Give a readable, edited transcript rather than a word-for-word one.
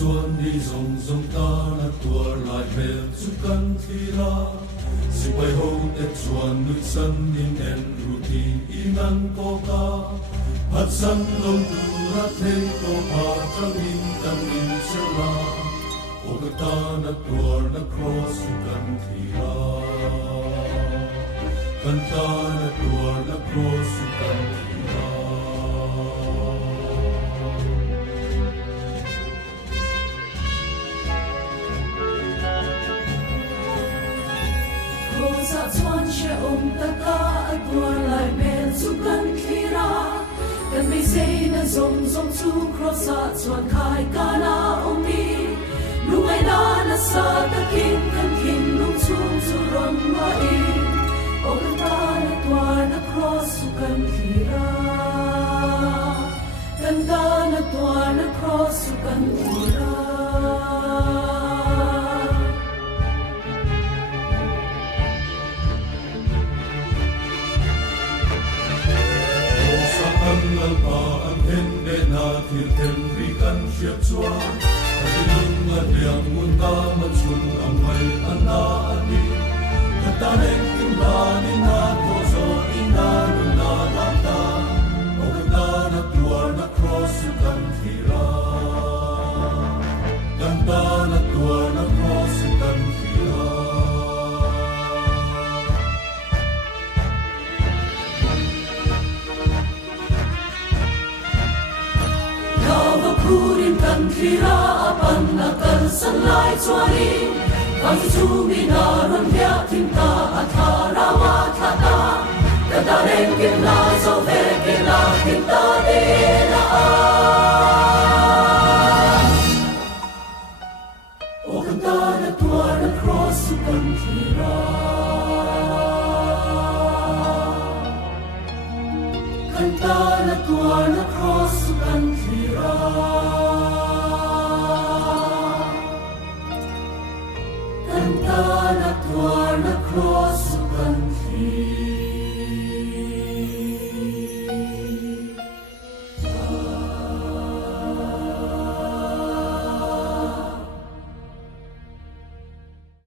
chuan đi zong zong ta na tua lại mel chu kan thi ra si pai ho te chuan nu san in en ruti inan ko ka hat san lo tu ra the ko pa chang in tam in chela o ka ta na tua na cross kan thi ra kan ta na tua na cross kan thi ra sa chuan she ta ka atua lai mel chu kan thira kan me sei na zong zong chu cross sa chuan khai kana omi lungai na na sa ta kin kan kin lung chung chu ron ma i o ta na tua na cross chu kan thira kan ta na tua na cross chu kan thira pa an hen de na thil ten ri kan shiap chuan a dilung a liang mun ta ma chun am mai ana ani ka ta nen kim ba ni na ko zo ina nu na la ta o ka ta na tua na cross kan thira kan ta na tua na cross kan thira Purin kan thira apan na kan san lai chuani kan chu mi na ron bia tim ta athara wa thata ka da ren kim lai